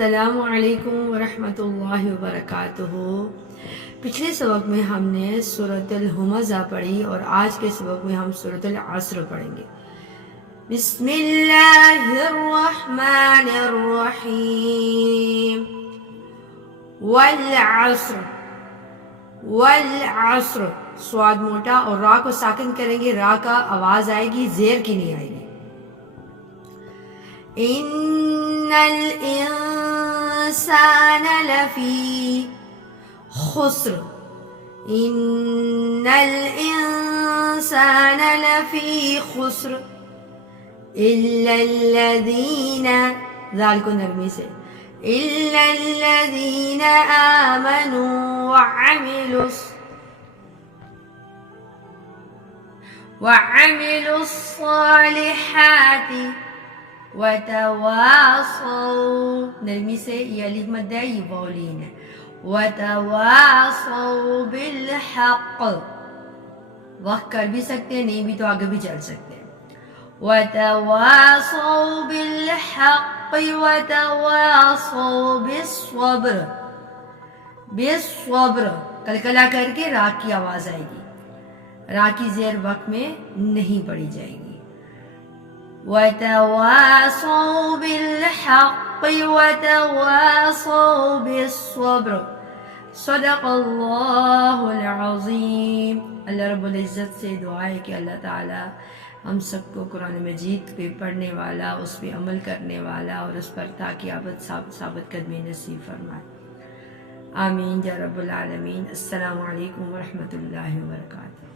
السلام علیکم ورحمۃ اللہ وبرکاتہ۔ پچھلے سبق میں ہم نے سورۃ الہمزہ پڑھی اور آج کے سبق میں ہم سورۃ العصر پڑھیں گے۔ بسم اللہ الرحمن الرحیم۔ والعصر، والعصر، سواد موٹا اور را کو ساکن کریں گے، را کا آواز آئے گی، زیر کی نہیں آئے گی۔ ان الانسان لفی خسر، ان الانسان لفی خسر الا الذین، ذال کو نرمی سے، الا الذین آمنوا وعملوا الصالحات وتواصوا، نرمی سے، یہ الف مد ہے، یہ واو لین ہے، وتواصوا بالحق، وقت کر بھی سکتے ہیں، نہیں بھی تو آگے بھی چل سکتے ہیں، وتواصوا بالحق وتواصوا بالصبر، بالصبر کلکلا کر کے را کی آواز آئے گی، را کی زیر وقت میں نہیں پڑی جائے گی۔ وتواصوا بالحق وتواصوا بالصبر، صدق اللہ العظیم۔ اللہ رب العزت سے دعا ہے کہ اللہ تعالی ہم سب کو قرآن مجید پہ پڑھنے والا، اس پہ عمل کرنے والا اور اس پر تاقیابت ثابت قدمی نصیب فرمائے، آمین یا رب العالمین۔ السلام علیکم ورحمۃ اللہ وبرکاتہ۔